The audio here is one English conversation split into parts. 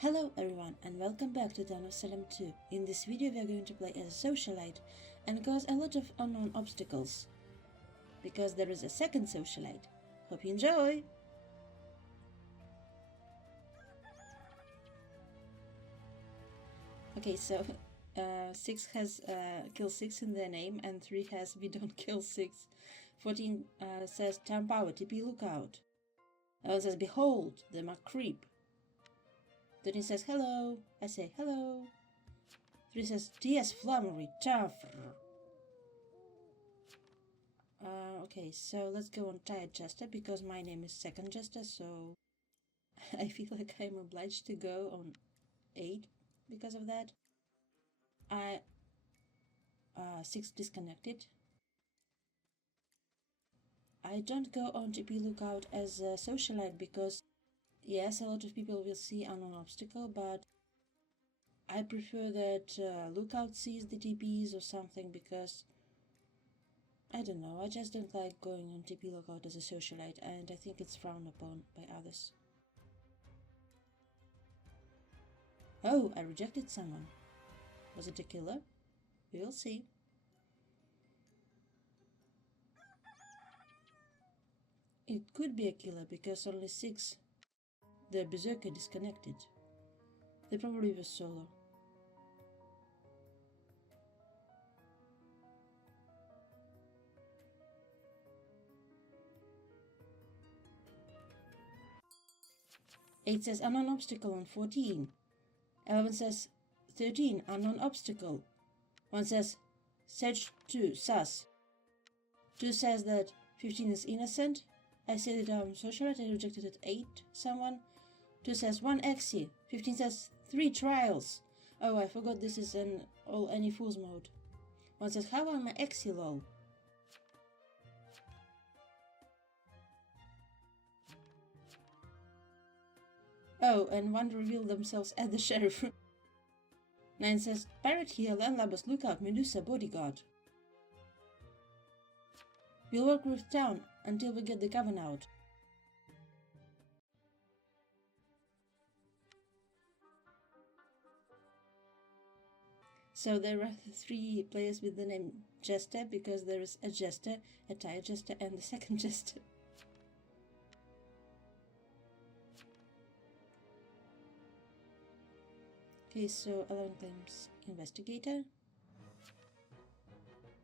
Hello everyone and welcome back to Town of Salem 2. In this video we are going to play as a Socialite and cause a lot of unknown obstacles. Because there is a second Socialite. Hope you enjoy! Okay, so 6 has kill 6 in their name and 3 has we don't kill 6. 14 says town power, TP lookout. 11 says behold, the McCreep. 13 says hello, I say hello. 3 says TS Flammery, tough. Okay, so let's go on Tired Jester because my name is second Jester, so I feel like I'm obliged to go on 8 because of that. 6 disconnected. I don't go on TP lookout as a Socialite because yes, a lot of people will see unknown obstacle, but I prefer that lookout sees the TPs or something because I don't know, I just don't like going on TP lookout as a Socialite and I think it's frowned upon by others. Oh, I rejected someone. Was it a killer? We will see. It could be a killer because only 6. The Berserker disconnected. They probably were solo. Eight says unknown obstacle on 14. 11 says 13 unknown obstacle. 1 says search 2 sus. 2 says that 15 is innocent. I say that I'm Socialite, I rejected at 8 someone. 2 says 1 exi. 15 says 3 trials. Oh, I forgot this is an all any fools mode. 1 says how am I exi lol. Oh, and 1 revealed themselves as the sheriff. 9 says Pirate here, Landlubbers, lookout, Medusa, Bodyguard. We'll work with town until we get the coven out. So there are 3 players with the name Jester because there is a Jester, a Tired Jester and the second Jester. Okay, so 11 claims Investigator,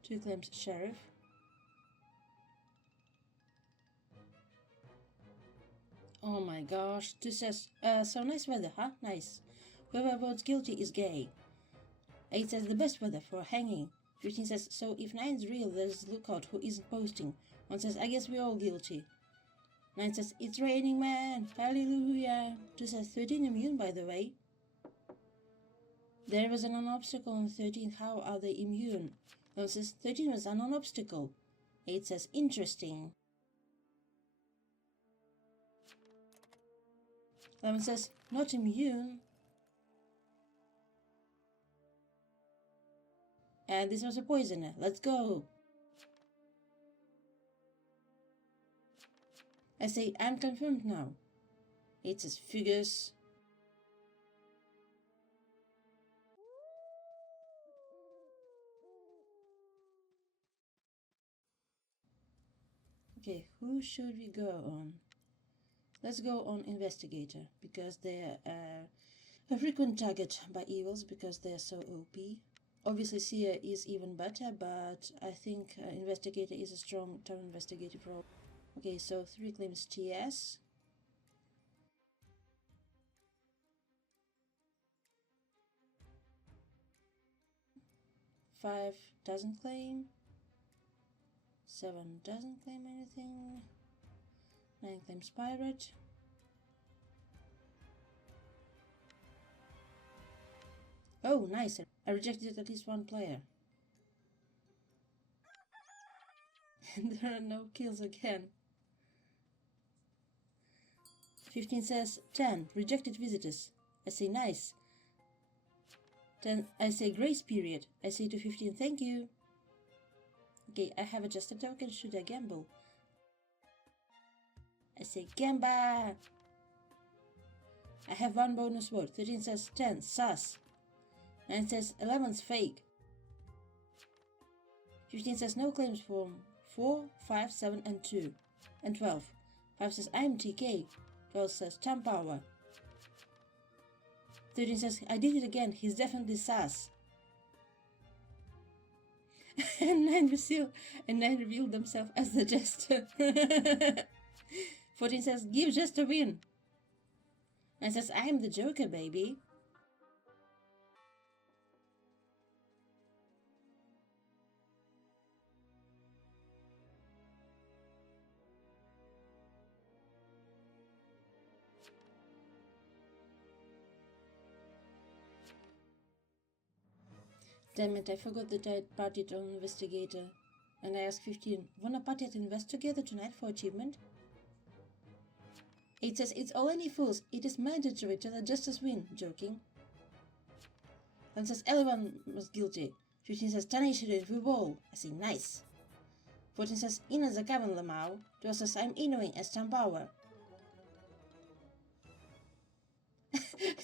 2 claims Sheriff, oh my gosh, 2 says, so nice weather, huh? Nice. Whoever votes guilty is gay. 8 says the best weather for hanging. 15 says, so if 9's real, there's lookout who isn't posting. 1 says, I guess we're all guilty. 9 says, it's raining man, hallelujah. 2 says, 13 immune by the way. There was an unknown obstacle on 13, how are they immune? 11 says, 13 was an unknown obstacle. 8 says, interesting. 11 says, not immune. And this was a poisoner. Let's go. I say, I'm confirmed now. 8 says, figures. Okay, who should we go on? Let's go on Investigator, because they're a frequent target by evils because they're so OP. Obviously Seer is even better, but I think Investigator is a strong town investigative role. Okay, so 3 claims TS. 5 doesn't claim. 7 doesn't claim anything. 9 claims Pirate. Oh, nice. I rejected at least 1 player. And there are no kills again. 15 says 10. Rejected visitors. I say nice. 10. I say grace period. I say to 15 thank you. Okay, I have just a token. Should I gamble? I say gamba. I have one bonus vote. 13 says 10, sus. 9 says 11's fake. 15 says no claims from 4, 5, 7, and 2. And 12. 5 says I'm TK. 12 says Champ Power. 13 says I did it again, he's definitely sus. and 9 revealed themselves as the jester. 14 says give Jester a win. 9 says I am the Joker, baby. Damn it, I forgot that I partied on Investigator. And I asked 15, wanna party at Investigator tonight for achievement? 8 says, it's all any fools, it is mandatory to let justice win, joking. 1 says, everyone was guilty. 15 says, Tanisha did, we all. I say, nice. 14 says, Ina the Kevin Lamau. 12 says, I'm Inouing as Champ Power.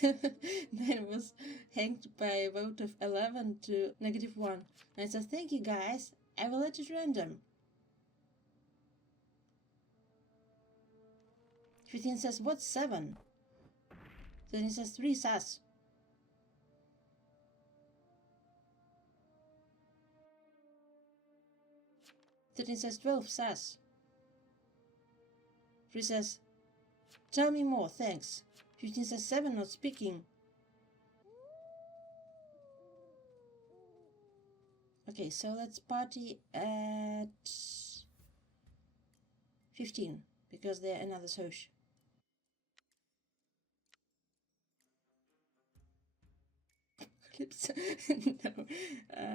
9 was hanged by a vote of 11 to -1. 9 says, thank you guys, I will let it random. 15 says, what's 7? 13 says, 3 sus. 13 says, 12 sus. 3 says, tell me more, thanks. 15 says, 7 not speaking. Okay, so let's party at 15, because they're another social. Apocalypse. No,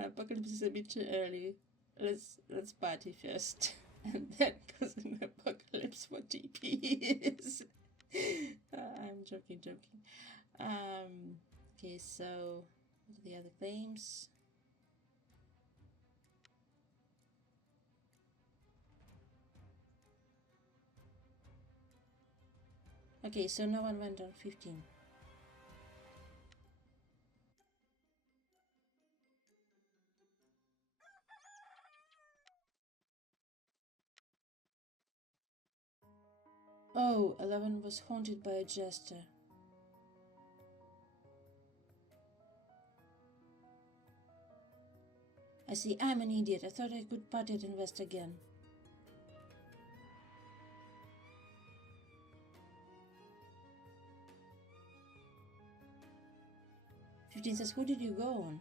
Apocalypse is a bit too early. Let's party first, and then goes in Apocalypse for TPs. I'm joking. Okay, so what are the other claims? Okay, so no one went on 15. Oh, 11 was haunted by a jester. I see, I'm an idiot. I thought I could party at Invest again. "15 says, who did you go on?"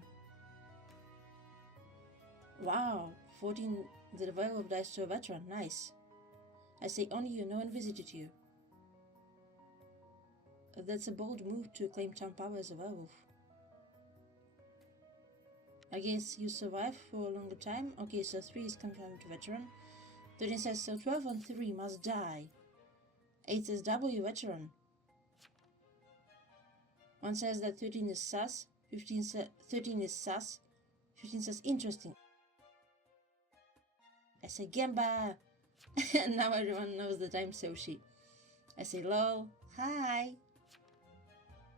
Wow, 14, the revival of dice to a veteran, nice. I say, only you, no one visited you. That's a bold move to claim Champ Power as a werewolf. I guess you survive for a longer time. Okay, so 3 is confirmed veteran. 13 says, so 12 and 3 must die. 8 says, W veteran. 1 says that 13 is sus. 13 is sus. 15 says, interesting. I say, Gemba! And now everyone knows that I'm Soshi. I say, lol, hi.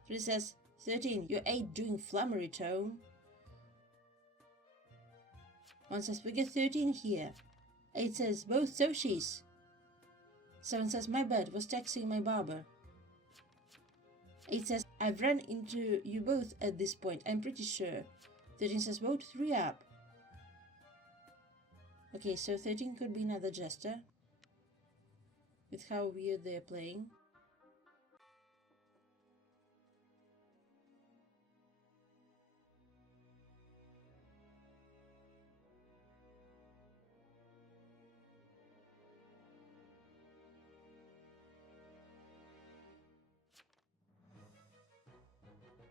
3 says, 13, you ain't doing flummery tone. 1 says, we get 13 here. 8 says, both Soshis. 7 says, my bad, was texting my barber. 8 says, I've run into you both at this point, I'm pretty sure. 13 says, vote 3 up. Okay, so 13 could be another jester, with how weird they're playing.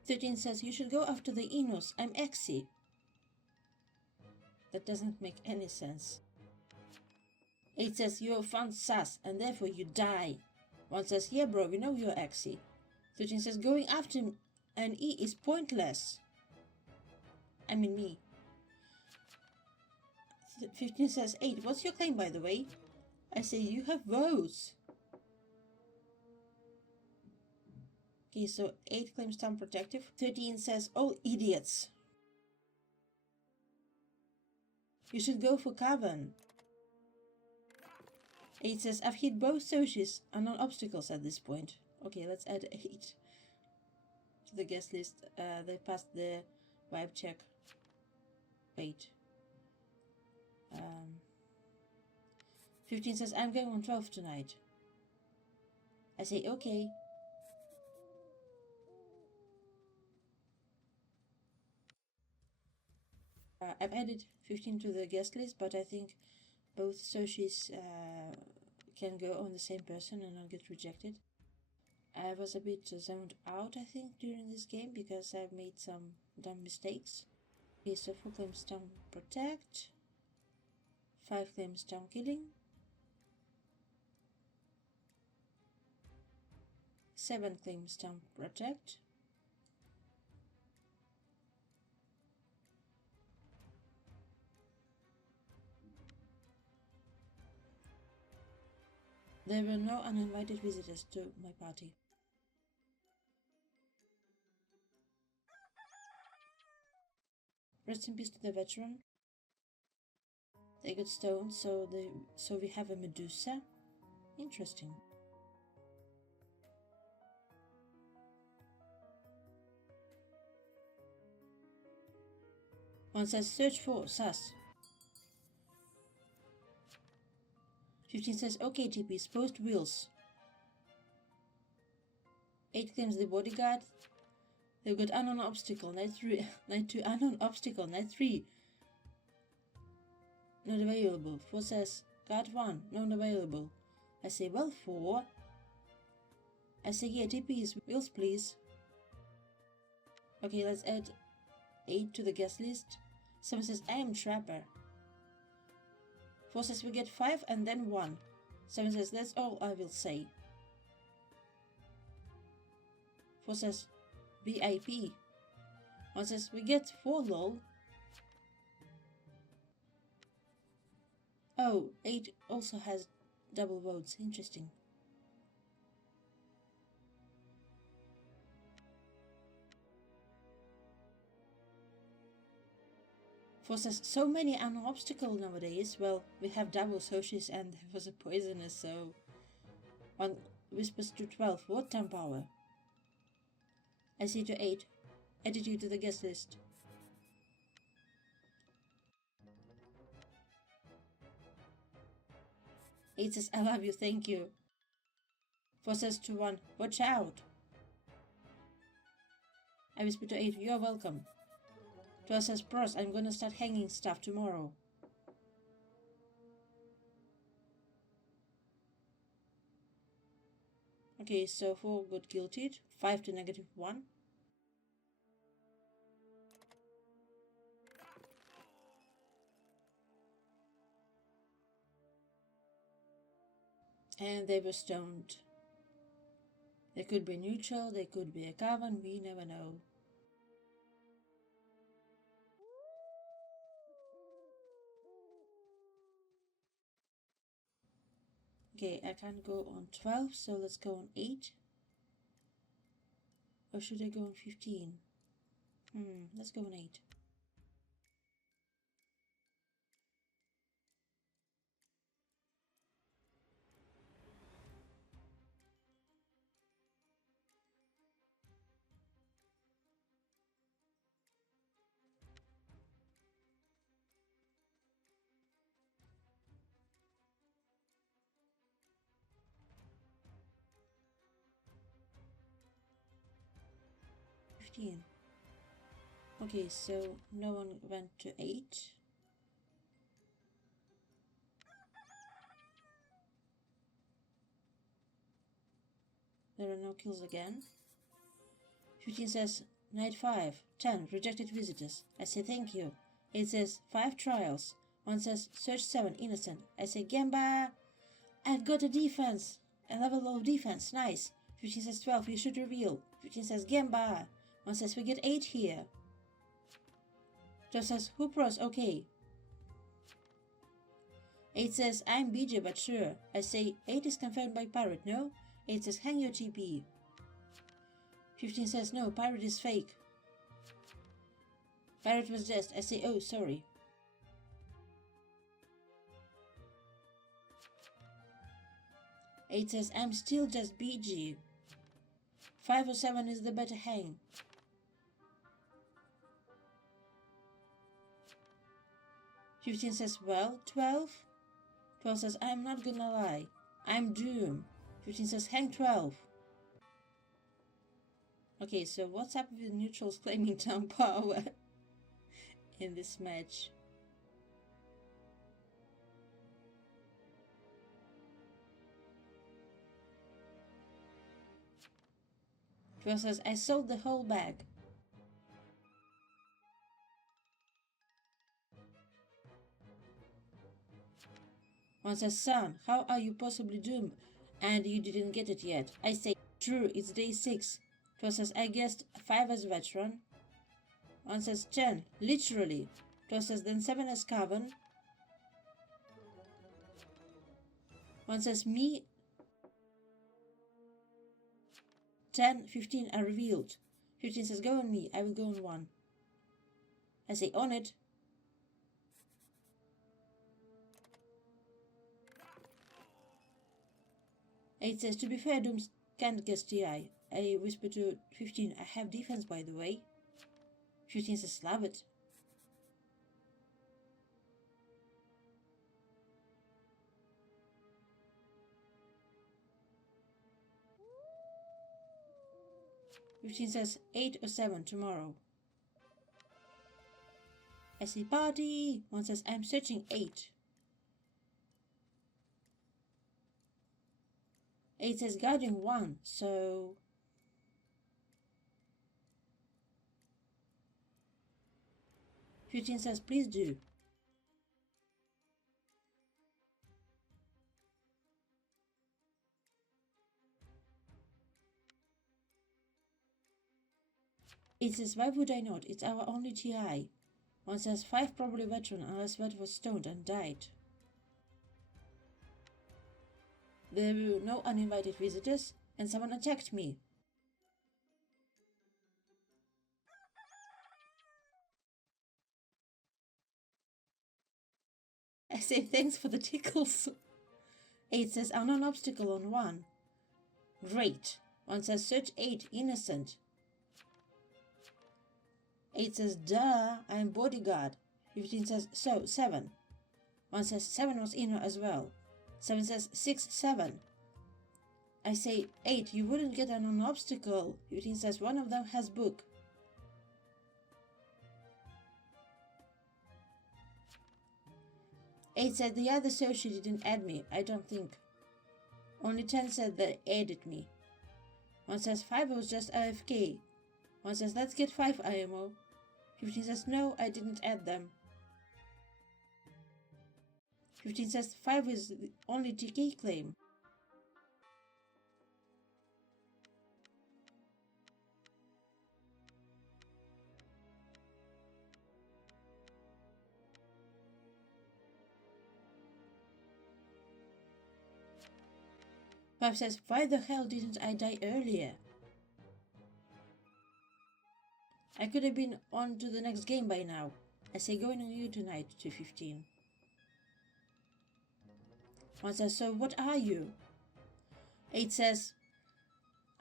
"13 says, you should go after the Enos, I'm Exy." That doesn't make any sense. 8 says, you're found sus, and therefore you die. 1 says, yeah bro, we know you're Exy. 13 says, going after an E is pointless. I mean me. 15 says, 8, what's your claim by the way? I say, you have votes. Okay, so 8 claims town protective. 13 says, all idiots. You should go for cavern. 8 says, I've hit both socials and non-obstacles at this point. Okay, let's add 8 to the guest list. They passed the vibe check. Wait. 15 says, I'm going on 12 tonight. I say, okay. I've added 15 to the guest list, but I think both socials can go on the same person and not get rejected. I was a bit zoned out, I think, during this game because I've made some dumb mistakes. Okay, so 4 claims town protect, 5 claims town killing, 7 claims town protect, there were no uninvited visitors to my party. Rest in peace to the veteran. They got stoned, so we have a Medusa. Interesting. One says search for sus. 15 says okay TP, supposed wheels. 8 claims the bodyguard. They've got unknown obstacle, night 3, night 2 unknown obstacle, night 3. Not available. 4 says guard 1, not available. I say well 4. I say yeah TP is wheels please. Okay, let's add 8 to the guest list. 7 says I am trapper. 4 says we get 5 and then 1. 7 says that's all I will say. 4 says VIP. 1 says we get 4 lol. Oh, 8 also has double votes. Interesting. For says so many unknown obstacles nowadays. Well, we have double socials and there was a poisonous, so 1 whispers to 12. What town power? I see to 8. Added you to the guest list. Eight says I love you, thank you. 4 says to 1, watch out. I whisper to 8, you're welcome. 12 says pros, I'm gonna start hanging stuff tomorrow. Okay, so 4 got guilted, 5 to -1. And they were stoned. They could be neutral, they could be a cavern, we never know. Okay, I can't go on 12, so let's go on 8. Or should I go on 15? Let's go on 8. Okay, so no one went to 8. There are no kills again. 15 says night 5, 10 rejected visitors. I say thank you. 8 says 5 trials. 1 says search 7 innocent. I say Gamba. I got a defense. A level of defense. Nice. 15 says 12. You should reveal. 15 says Gamba. 1 says we get 8 here. 12 says who pros? Okay. 8 says I'm BJ but sure. I say 8 is confirmed by pirate. No. 8 says hang your TP. 15 says, no, pirate is fake. Pirate was just. I say, oh, sorry. Eight says, I'm still just BG. 5 or 7 is the better hang. 15 says, well, 12? 12 says, I'm not gonna lie. I'm Doom. 15 says, hang 12. Okay, so what's up with neutrals claiming town power in this match? Twelve says, I sold the whole bag. One says, son, how are you possibly Doom? And you didn't get it yet. I say, true, it's day 6. 12 says, I guessed 5 as veteran. One says, 10, literally. 12 says, then 7 as Coven. One says, me. 10, 15 are revealed. 15 says, go on me, I will go on 1. I say, on it. Eight says, to be fair, Doom can't guess TI. I whisper to 15, I have defense by the way. 15 says, slap it. Fifteen says, 8 or 7 tomorrow. I say, party. One says, I'm searching 8. 8 says, guarding 1, so... Fifteen says, please do. It says, why would I not? It's our only TI. One says, 5 probably veteran unless that was stoned and died. There were no uninvited visitors, and someone attacked me. I say, thanks for the tickles. 8 says, unknown obstacle on 1. Great. One says, search 8, innocent. 8 says, duh, I'm Bodyguard. 15 says, so, 7. One says, 7 was Inno as well. 7 says, 6, 7. I say, 8, you wouldn't get an obstacle. 15 says, one of them has book. Eight said, the other social didn't add me, I don't think. Only 10 said they added me. One says, 5 was just AFK. One says, let's get 5 IMO. 15 says, no, I didn't add them. 15 says, 5 is the only TK claim. Five says, why the hell didn't I die earlier? I could have been on to the next game by now. I say, going on you tonight to 15. One says, so what are you? 8 says,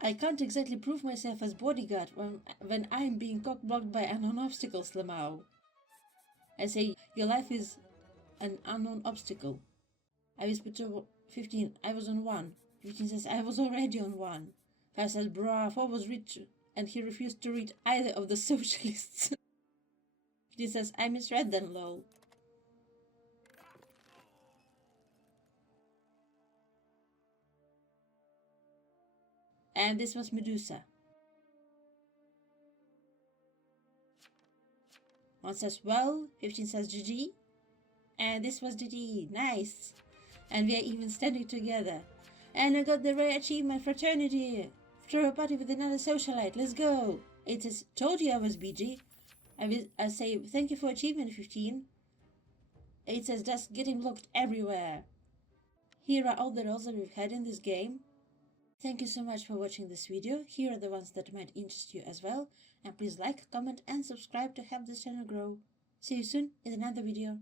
I can't exactly prove myself as Bodyguard when I'm being cock-blocked by unknown obstacles, Lamau. I say, your life is an unknown obstacle. I whisper to 15, I was on 1. 15 says, I was already on 1. 5 says, bruh, 4 was rich, and he refused to read either of the socialists. 15 says, I misread them, lol. And this was Medusa. One says, well, 15 says GG. And this was GG, nice. And we are even standing together. And I got the rare achievement fraternity. Throw a party with another socialite, let's go. It says, told you I was BG. I say, thank you for achievement 15. It says, just getting blocked everywhere. Here are all the roles that we've had in this game. Thank you so much for watching this video. Here are the ones that might interest you as well. And please like, comment and subscribe to help this channel grow. See you soon in another video.